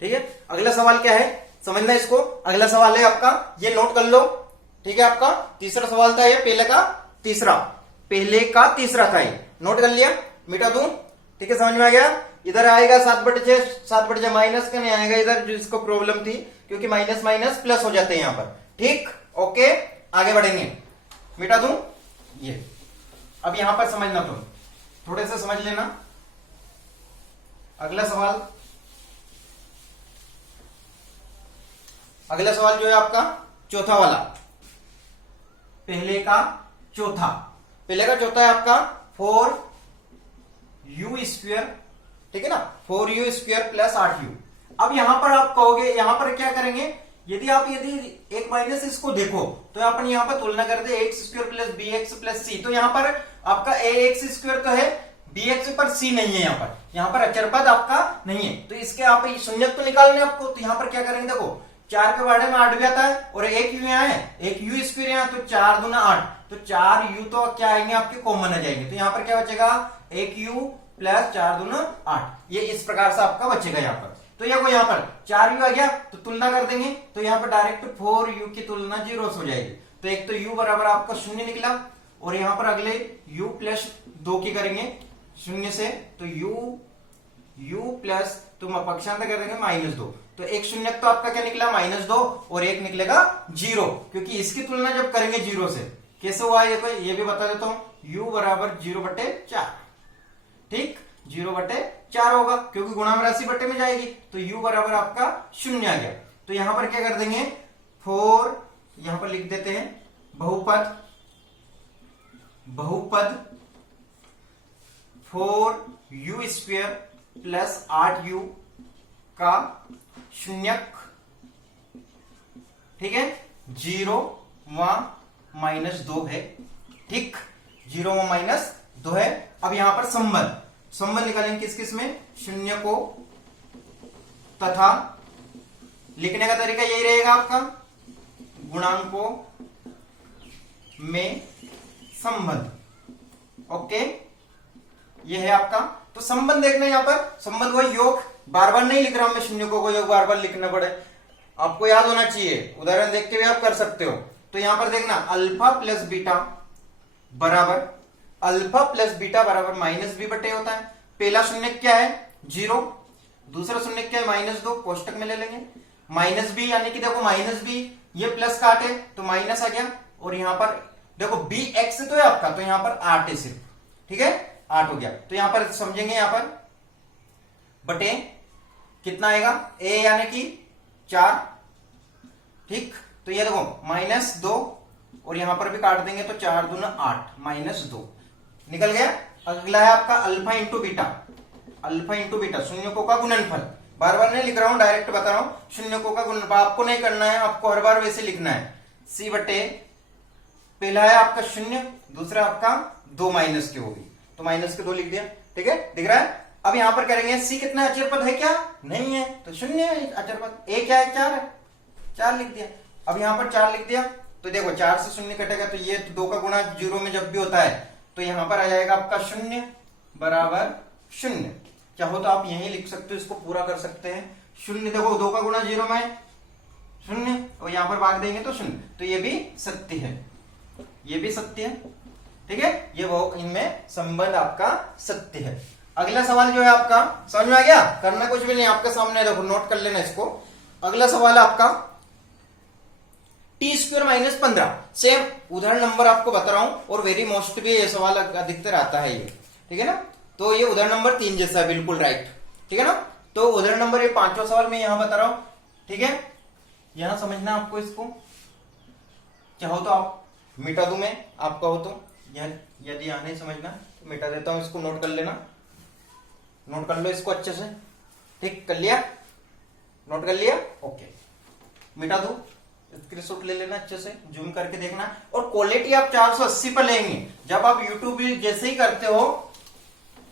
ठीक है, अगला सवाल क्या है समझना इसको। अगला सवाल है आपका, ये नोट कर लो, ठीक है। आपका तीसरा सवाल था ये, पहले का तीसरा था ये, नोट कर लिया, मिटा दूं, ठीक है, समझ में आ गया। इधर आएगा 7/6 माइनस का नहीं आएगा इधर, जो इसको प्रॉब्लम थी, क्योंकि माइनस माइनस प्लस हो जाते हैं यहां पर, ठीक, ओके। आगे बढ़ेंगे, मिटा दूं ये। अब यहां पर समझना, तुम थोड़े से समझ लेना। अगला सवाल जो है आपका चौथा वाला, पहले का चौथा है आपका 4u², ठीक है ना, 4u² प्लस 8u। अब यहां पर आप कहोगे, यहां पर क्या करेंगे, यदि एक माइनस इसको देखो तो अपन यहां पर तुलना करते ax² plus bx plus c, तो यहां पर आपका ax² तो है, bx पर c नहीं है, यहां पर अचर पद आपका नहीं है, तो इसके आप शून्यक तो निकालने आपको। तो यहां पर क्या करेंगे, देखो 4 के बारे में 8 भी आता है और एक u यहाँ है, एक u² यहाँ, तो 4 दूना 8, तो 4u तो क्या आएंगे आपके कॉमन आ जाएंगे, तो यहाँ पर क्या बचेगा, एक u प्लस 4 दूना 8, ये इस प्रकार से आपका बचेगा यहाँ पर। तो यहाँ पर 4u आ गया, तो तुलना कर देंगे, तो यहाँ पर डायरेक्ट 4u की तुलना 0 से हो जाएगी, तो एक तो u बराबर आपका 0 निकला, और यहाँ पर अगले u प्लस 2 की करेंगे 0 से, तो u प्लस तुम अपक्षांतर कर देंगे -2, तो एक शून्यक तो आपका क्या निकला -2, और एक निकलेगा 0, क्योंकि इसकी तुलना जब करेंगे 0 से, कैसे हुआ ये भी बता देता हूं, u बराबर 0/4, ठीक, 0/4 होगा, क्योंकि गुणाम राशि बट्टे में जाएगी, तो u बराबर आपका 0 आ गया। तो यहां पर क्या कर देंगे, 4 यहां पर लिख देते हैं, बहुपद 4u² प्लस 8u का शून्यक, ठीक है, 0 व -2 है, ठीक, 0 व -2 है। अब यहां पर संबंध निकालेंगे किस किस में, शून्य को तथा लिखने का तरीका यही रहेगा आपका, गुणांकों में संबंध, ओके, ये है आपका। तो संबंध देखना, यहां पर संबंध वही योग, बार बार नहीं लिख रहा हूं मैं शून्य को योग बार बार लिखना पड़े, आपको याद होना चाहिए, उदाहरण देखते हुए आप कर सकते हो। तो यहां पर देखना, अल्फा प्लस बीटा बराबर -b/a होता है। पहला शून्य क्या है, 0, दूसरा शून्य क्या है, -2, कोष्टक में ले लेंगे, -b यानी कि देखो -b, ये प्लस का 8 है तो माइनस आ गया, और यहां पर देखो bx तो है आपका, तो यहां पर 8 है सिर्फ, ठीक है, 8 हो गया। तो यहां पर समझेंगे, यहां पर बटे कितना आएगा, a यानी कि 4, ठीक, तो ये देखो -2, और यहां पर भी काट देंगे तो 4 दूना 8, -2 निकल गया। अगला है आपका अल्फा इंटू बीटा, शून्यकों का गुणनफल, बार बार नहीं लिख रहा हूं, डायरेक्ट बता रहा हूं, शून्यकों का गुणनफल आपको नहीं करना है, आपको हर बार वैसे लिखना है, c बटे, पहला है आपका 0, दूसरा आपका 2 माइनस के होगी, तो -2 लिख दिया, ठीक है, दिख रहा है। अब यहां पर करेंगे, c कितना अचर पद है क्या, नहीं है, तो 0 है अचर पद, a क्या है, 4 है, 4 लिख दिया। अब यहां पर 4 लिख दिया, तो देखो 4 से 0 कटेगा, तो ये 2 का गुणा 0 में जब भी होता है, तो यहां पर आ जाएगा आपका 0 बराबर 0, चाहो तो आप यही लिख सकते हो, इसको पूरा कर सकते हैं, 0 देखो 2 का गुणा 0 में 0, और यहां पर भाग देंगे तो 0, तो ये भी सत्य है, ये भी सत्य है, ठीक है, ये वो इनमें संबंध आपका सत्य है। अगला सवाल जो है आपका, समझ में आ गया, करना कुछ भी नहीं, आपके सामने देखो, नोट कर लेना इसको। अगला सवाल है आपका t² - 15, सेम उदाहरण नंबर आपको बता रहा हूं, और वेरी मोस्ट भी ये सवाल अधिकतर आता है ये, ठीक है ना। तो ये उदाहरण नंबर 3 जैसा है, बिल्कुल राइट, ठीक है ना। तो उदाहरण नंबर ये 5वां सवाल मैं यहां बता रहा हूं, ठीक है, यहां समझना आपको, इसको चाहो तो आप मिटा दूं मैं, आपका हो तो, यदि यहां नहीं समझना तो मिटा देता हूं, इसको नोट कर लेना, नोट कर लो इसको अच्छे से, ठीक कर लिया, नोट कर लिया, ओके, मिटा दो, स्क्रीनशॉट ले लेना अच्छे से, जूम करके देखना, और क्वालिटी आप 480 पर लेंगे। जब आप यूट्यूब जैसे ही करते हो,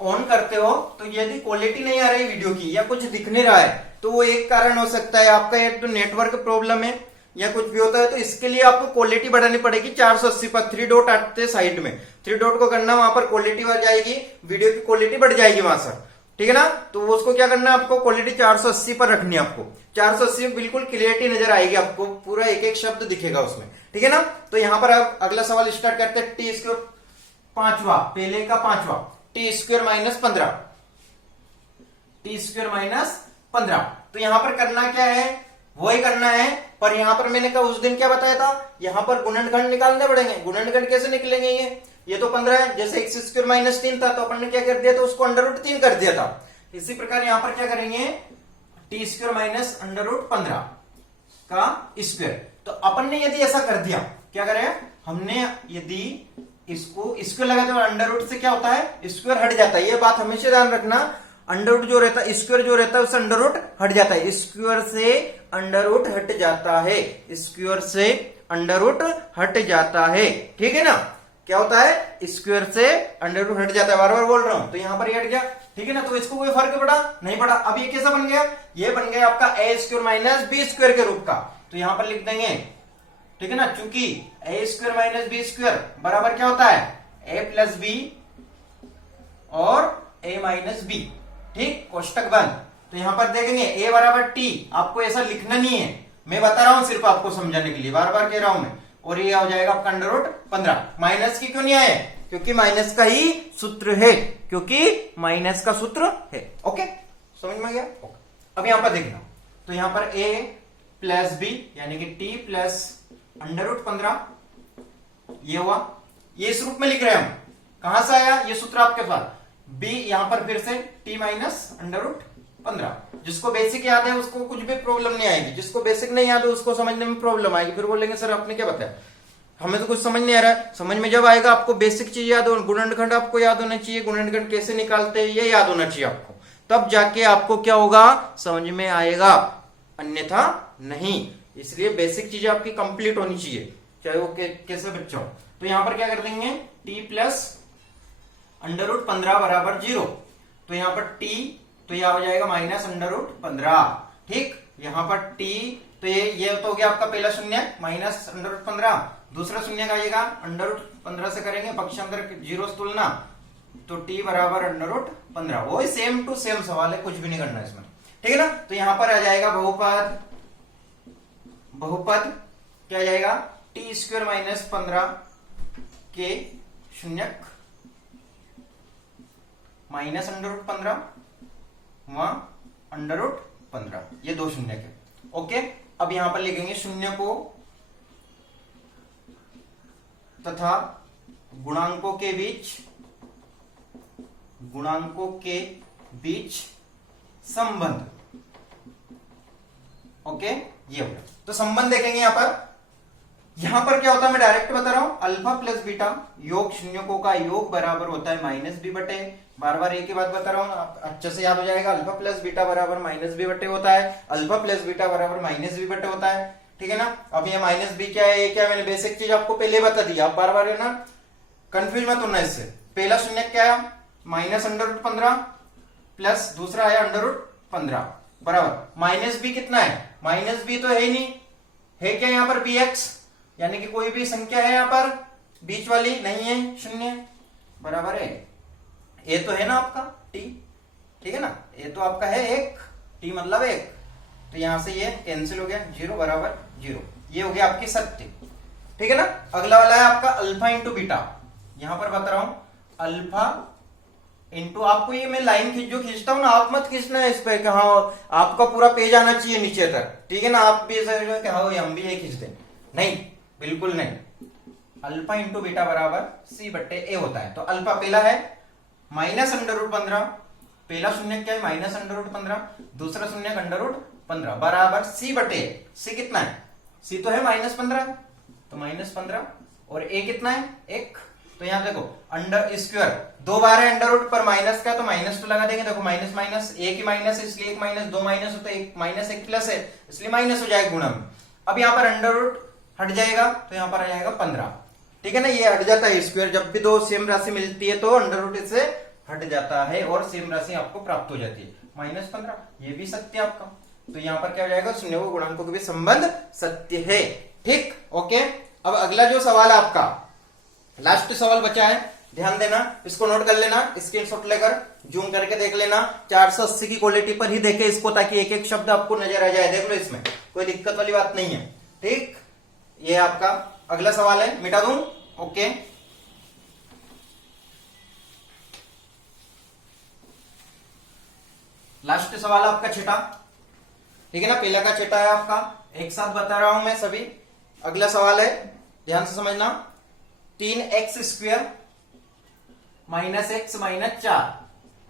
ऑन करते हो, तो यदि क्वालिटी नहीं आ रही वीडियो की, या कुछ दिख नहीं रहा है, तो वो एक कारण हो सकता है आपका, एक तो नेटवर्क प्रॉब्लम है या कुछ भी होता है, तो इसके लिए आपको क्वालिटी बढ़ानी पड़ेगी 480 पर। 3 डॉट आते साइड में, 3 डॉट को करना, वहां पर क्वालिटी बढ़ जाएगी, वीडियो की क्वालिटी बढ़ जाएगी वहां से, ठीक है ना। तो उसको क्या करना है, आपको क्वालिटी 480 पर रखनी है। आपको 480 में बिल्कुल क्लियरिटी नजर आएगी, आपको पूरा एक एक शब्द दिखेगा उसमें, ठीक है ना। तो यहां पर अब अगला सवाल स्टार्ट करते हैं। टी स्क्वायर पांचवा, पहले का पांचवा, T square minus 15, T square minus 15। तो यहां पर करना क्या है, वही करना है, पर यहां पर मैंने कहा उस दिन क्या बताया था, यहां पर गुणनखंड निकालने पड़ेंगे। गुणनखंड कैसे निकलेंगे, ये तो 15 है, जैसे एक्स स्क्वायर माइनस 3 था तो अपन ने क्या कर दिया था, उसको अंडर रूट 3 कर दिया था। इसी प्रकार यहां पर क्या करेंगे, T square minus under root 15 का स्क्वायर। तो अपन ने यदि ऐसा कर दिया, क्या करें हमने, यदि इसको स्क्वायर लगा तो अंडर रूट से क्या होता है, स्क्वायर हट जाता है। ये बात हमेशा ध्यान रखना, अंडर रूट जो रहता है, स्क्वायर जो रहता है उससे अंडर रूट हट जाता है, स्क्वायर से अंडर रूट हट जाता है, स्क्वायर से अंडर रूट हट जाता है, ठीक है ना। क्या होता है, स्क्वायर से अंडर रूट हट जाता है, बार बार बोल रहा हूं। तो यहां पर ये हट गया, ठीक है ना। तो इसको कोई फर्क पड़ा नहीं पड़ा। अब ये कैसा बन गया, ये बन गया आपका ए स्क्वायर माइनस बी स्क्वायर के रूप का। तो यहां पर लिख देंगे, ठीक है ना, चूंकि ए स्क्वायर माइनस बी स्क्वायर बराबर क्या होता है, ए प्लस बी और ए माइनस बी, ठीक, कोष्टक बंद। तो यहां पर देखेंगे ए बराबर टी, आपको ऐसा लिखना नहीं है, मैं बता रहा हूं सिर्फ आपको समझाने के लिए, बार बार कह रहा हूं मैं। और ये हो जाएगा आपका अंडर रूट 15। माइनस की क्यों नहीं आए, क्योंकि माइनस का ही सूत्र है, क्योंकि माइनस का सूत्र है। ओके, समझ में गया। अब यहां पर देखना, तो यहां पर a प्लस बी यानी कि t प्लस अंडर रूट 15 ये हुआ, ये इस रूप में लिख रहे हैं हम। कहां से आया ये सूत्र आपके पास, b यहां पर फिर से t माइनस अंडर रूट 15। जिसको बेसिक याद है उसको कुछ भी प्रॉब्लम नहीं आएगी, जिसको बेसिक नहीं याद है उसको समझने में प्रॉब्लम आएगी। फिर बोलेंगे सर आपने क्या बताया, हमें तो कुछ समझ नहीं आ रहा है। समझ में जब आएगा, आपको बेसिक चीज याद हो, गुणनखंड आपको याद होना चाहिए, गुणनखंड कैसे निकालते हैं ये याद होना चाहिए आपको, तब जाके आपको क्या होगा, समझ में आएगा, अन्यथा नहीं। इसलिए बेसिक चीजें आपकी कंप्लीट होनी चाहिए, चाहे वो कैसे बच्चा हो। तो यहां पर क्या कर देंगे, टी प्लस अंडर रूट 15 बराबर 0। तो यहां पर टी, तो यह हो जाएगा माइनस अंडर रूट 15, ठीक। यहां पर टी, तो ये तो हो गया आपका पहला शून्य माइनस अंडर रूट 15, दूसरा शून्य का आएगा अंडर रूट 15 से करेंगे पक्षांतर जीरो से तुलना, तो टी बराबर अंडर रूट 15। वो सेम टू सेम सवाल है, कुछ भी नहीं करना इसमें, ठीक है ना। तो यहां पर आ जाएगा बहुपद, बहुपद क्या आ जाएगा, टी स्क्वायर माइनस 15 के शून्यक माइनस अंडर रूट 15 वहां अंडर रूट 15, ये दो शून्य के। ओके, अब यहां पर लिखेंगे शून्य को तथा गुणांकों के बीच, गुणांकों के बीच संबंध। ओके, ये हो गया। तो संबंध देखेंगे यहां पर क्या होता है, मैं डायरेक्ट बता रहा हूं, अल्फा प्लस बीटा योग शून्यकों का योग बराबर होता है माइनस बी बटे, बार बार एक ही बात बता रहा हूं, अच्छे से याद हो जाएगा। अल्फा प्लस बीटा बराबर माइनस बी बटे होता है, अल्फा प्लस बीटा बराबर माइनस बी बटे होता है, ठीक है ना। अब ये माइनस बी क्या है, ये क्या है, मैंने बेसिक चीज आपको पहले बता दी, आप बार बार है ना कंफ्यूज मत होना इससे। पहला शून्य क्या है, माइनस अंडर रूट 15 प्लस दूसरा है अंडर रूट 15 बराबर माइनस बी कितना है, माइनस बी तो है ही नहीं, है क्या यहाँ पर bx, यानी कि कोई भी संख्या है यहाँ पर बीच वाली नहीं है, शून्य बराबर है, ए तो है ना आपका टी, ठीक है ना, ए तो आपका है एक, टी मतलब एक, तो यहां से ये कैंसिल हो गया, 0 बराबर 0, ये हो गया आपकी सत्य, ठीक है ना। अगला वाला है आपका अल्फा इंटू बीटा, यहां पर बता रहा हूं अल्फा इंटू, आपको ये मैं लाइन जो खींचता हूं ना, आप मत खींचना है इस पे कि हाँ आपका पूरा पेज आना चाहिए नीचे तक, ठीक है ना, आप भी ऐसा कि हाँ हम भी ये खींच दें, नहीं बिल्कुल नहीं। अल्फा इंटू बीटा बराबर सी बट्टे ए होता है। तो अल्फा पहला है माइनस अंडर रूट 15, पहला शून्य क्या है माइनस अंडर रूट 15, दूसरा शून्य अंडर रूट 15 बराबर सी बटे, सी कितना है, सी तो है माइनस 15, तो माइनस 15, और ए कितना है एक, तो यहां देखो अंडर स्क्वायर दो बार है अंडर रूट पर माइनस का, तो माइनस तो लगा देंगे, देखो माइनस माइनस एक ही माइनस है इसलिए एक माइनस, दो माइनस हो तो एक माइनस एक प्लस है इसलिए माइनस हो जाएगा गुणा में। अब यहाँ पर अंडर रूट हट जाएगा तो यहाँ पर आ जाएगा 15, ठीक है ना, ये हट जाता है स्क्वायर, जब भी दो सेम राशि मिलती है तो अंडर रूट इससे हट जाता है और सेम राशि आपको प्राप्त हो जाती है, माइनस 15, ये भी सत्य आपका। तो यहाँ पर क्या हो जाएगा, शून्य को गुणांकों के बीच संबंध सत्य है, ठीक। ओके, अब अगला जो सवाल है आपका, लास्ट सवाल बचा है, ध्यान देना, इसको नोट कर लेना, स्क्रीनशॉट लेकर जूम करके देख लेना, 480 की क्वालिटी पर ही देखे इसको, ताकि एक एक शब्द आपको नजर आ जाए। देख लो, इसमें कोई दिक्कत वाली बात नहीं है। ठीक, ये आपका अगला सवाल है, मिटा दूं? ओके, लास्ट सवाल आपका छठा, ठीक है ना, पहला का छठा है आपका, एक साथ बता रहा हूं मैं सभी। अगला सवाल है, ध्यान से समझना, 3x² माइनस एक्स माइनस 4।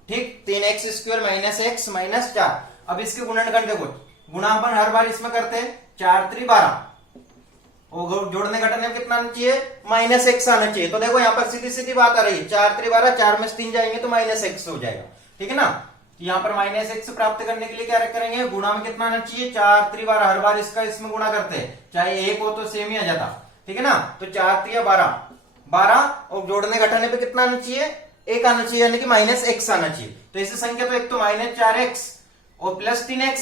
ठीक, 3x² माइनस एक्स माइनस 4। अब इसके गुणनखंड देखो, गुणा अपन हर बार इसमें करते हैं, 4 3 12, और जोड़ने घटाने में कितना आना चाहिए? माइनस एक्स आना चाहिए। तो देखो यहाँ पर सीधी सीधी बात आ रही है, 4 3 12, 4 में से 3 जाएंगे तो माइनस एक्स हो जाएगा। ठीक है ना, यहाँ पर माइनस एक्स प्राप्त करने के लिए क्या करेंगे? गुणा में कितना आना चाहिए? 4 3 12, हर बार इसका इसमें गुणा करते हैं, चाहे एक हो तो सेम ही आ जाता। ठीक है ना, तो 4 3 12 12, और जोड़ने घटाने पे कितना आना चाहिए? 1 आना चाहिए, यानी कि माइनस एक्स आना चाहिए। तो ऐसी संख्या तो एक तो माइनस 4x और प्लस 3x,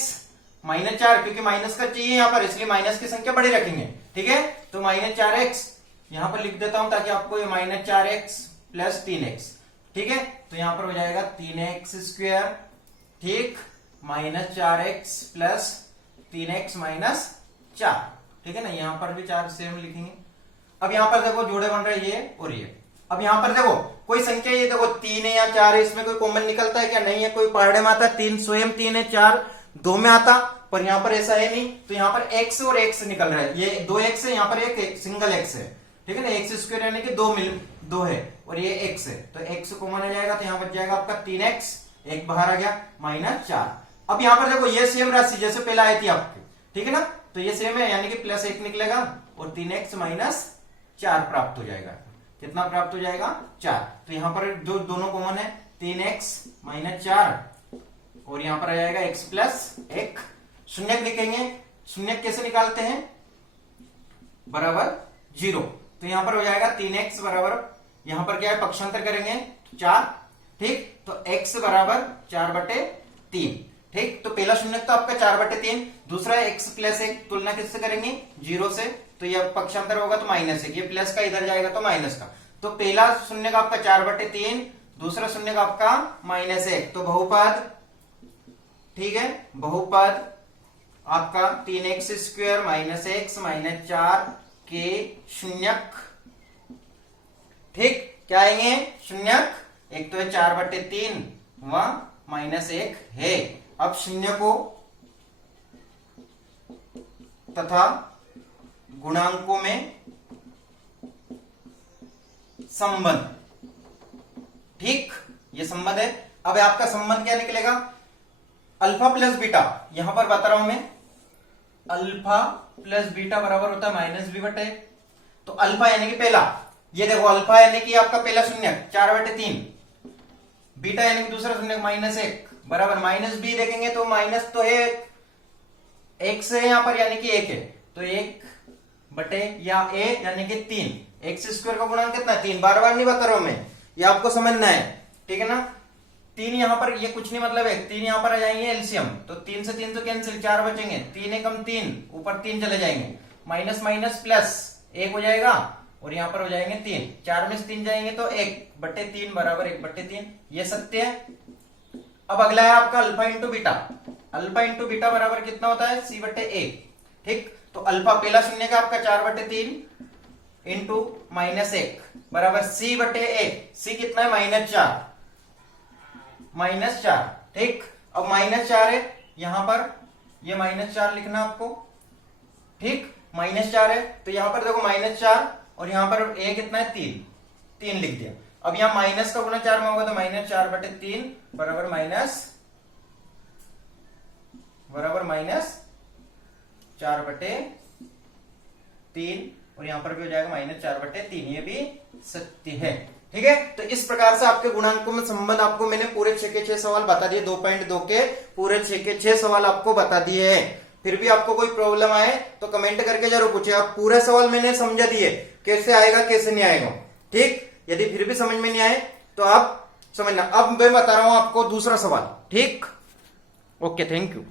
माइनस 4, क्योंकि माइनस का चाहिए यहाँ पर, इसलिए माइनस की संख्या बड़ी रखेंगे। ठीक है, तो माइनस 4x यहां पर लिख देता हूं, ताकि आपको ये माइनस 4x प्लस 3x, ठीक है, तो यहां पर हो जाएगा 3x², ठीक, minus 4x plus 3x minus 4। ठीक है ना, यहां पर भी 4 सेम लिखेंगे। अब यहां पर देखो जोड़े बन रहे ये और ये। अब यहां पर देखो कोई संख्या, ये देखो 3 है या 4 है, इसमें कोई कॉमन निकलता है क्या? नहीं है। कोई पहाड़े में आता 3 स्वयं 3 है, 4 2 में आता, पर यहां पर ऐसा है नहीं। तो यहां पर x और x निकल रहा है, ये 2x है, यहां पर एक सिंगल x है। ठीक है ना, x² यानी कि 2 है, और ये x है, तो x कॉमन आ जाएगा, तो यहां बच जाएगा आपका 3x, एक बाहर आ गया, माइनस 4। अब यहां पर देखो ये सेम राशि जैसे पहले आई थी आपकी, ठीक है ना, तो ये सेम है, यानी कि प्लस 1 निकलेगा और 3x माइनस 4 प्राप्त हो जाएगा। कितना प्राप्त हो जाएगा? 4। तो यहां पर जो दोनों कॉमन है, 3x माइनस 4, और यहां पर आ जाएगा x प्लस 1। शून्यक लिखेंगे, शून्यक कैसे निकालते हैं? बराबर 0। तो यहां पर हो जाएगा 3x बराबर, यहां पर क्या है, पक्षांतर करेंगे 4, ठीक, तो x बराबर 4/3। ठीक, तो पहला शून्यक तो आपका 4/3, दूसरा x प्लस 1, तुलना किससे करेंगे? 0 से, तो ये पक्षांतर होगा तो -1, ये प्लस का इधर जाएगा तो माइनस का। तो पहला शून्यक आपका 4/3, दूसरा शून्यक आपका -1, तो बहुपद, ठीक है, बहुपद आपका 3x² माइनस x माइनस 4 के शून्यक। ठीक, क्या आएंगे शून्यक? एक तो है 4/3, वहां -1 है। अब शून्य को तथा गुणांकों में संबंध, ठीक, ये संबंध है। अब आपका संबंध क्या निकलेगा? अल्फा प्लस बीटा, यहां पर बता रहा हूं मैं, अल्फा प्लस बीटा बराबर होता है -b/1। तो अल्फा यानी कि पहला, ये देखो अल्फा यानी कि आपका पहला शून्यक 4/3, बीटा यानी कि दूसरा शून्यक -1 बराबर -b देखेंगे तो माइनस तो है, x है यहां पर, यानी कि 1 है, तो 1 या a यानी कि 3। x² का गुणांक कितना है? 3। बार बार नहीं बता रहा हूं मैं, ये आपको समझना है, ठीक है ना। 3 यहां पर, ये कुछ नहीं मतलब है, 3 यहां पर आ जाएंगे एलसीएम, तो 3 से 3 तो कैंसिल, 4 बचेंगे, 3 एकम 3, ऊपर 3 चले जाएंगे, माइनस माइनस प्लस 1 हो जाएगा, और यहां पर हो जाएंगे 3, 4 में से 3 जाएंगे तो 1/3 बराबर 1/3, ये सत्य है। अब अगला है आपका alpha into beta, alpha into beta बराबर कितना होता है? c/a। ठीक, तो अल्फा पहला शून्य का आपका 4/3 इंटू -1 बराबर c/a। c कितना है? -4। ठीक, अब -4 है यहां पर, ये -4 लिखना आपको, ठीक, -4 है, तो यहां पर देखो -4, और यहां पर a कितना है? 3 लिख दिया। अब यहां माइनस का गुना 4 में होगा तो -4/3 बराबर -4/3, और यहां पर भी हो जाएगा -4/3, ये भी सत्य है। ठीक है, तो इस प्रकार से आपके गुणांकों में संबंध आपको मैंने पूरे 6 के 6 सवाल बता दिए, 2.2 के पूरे 6 के 6 सवाल आपको बता दिए हैं। फिर भी आपको कोई प्रॉब्लम आए तो कमेंट करके जरूर पूछिए। आप पूरे सवाल मैंने समझा दिए, कैसे आएगा कैसे नहीं आएगा। ठीक, यदि फिर भी समझ में नहीं आए तो आप समझना। अब मैं बता रहा हूं आपको दूसरा सवाल। ठीक, ओके, थैंक यू।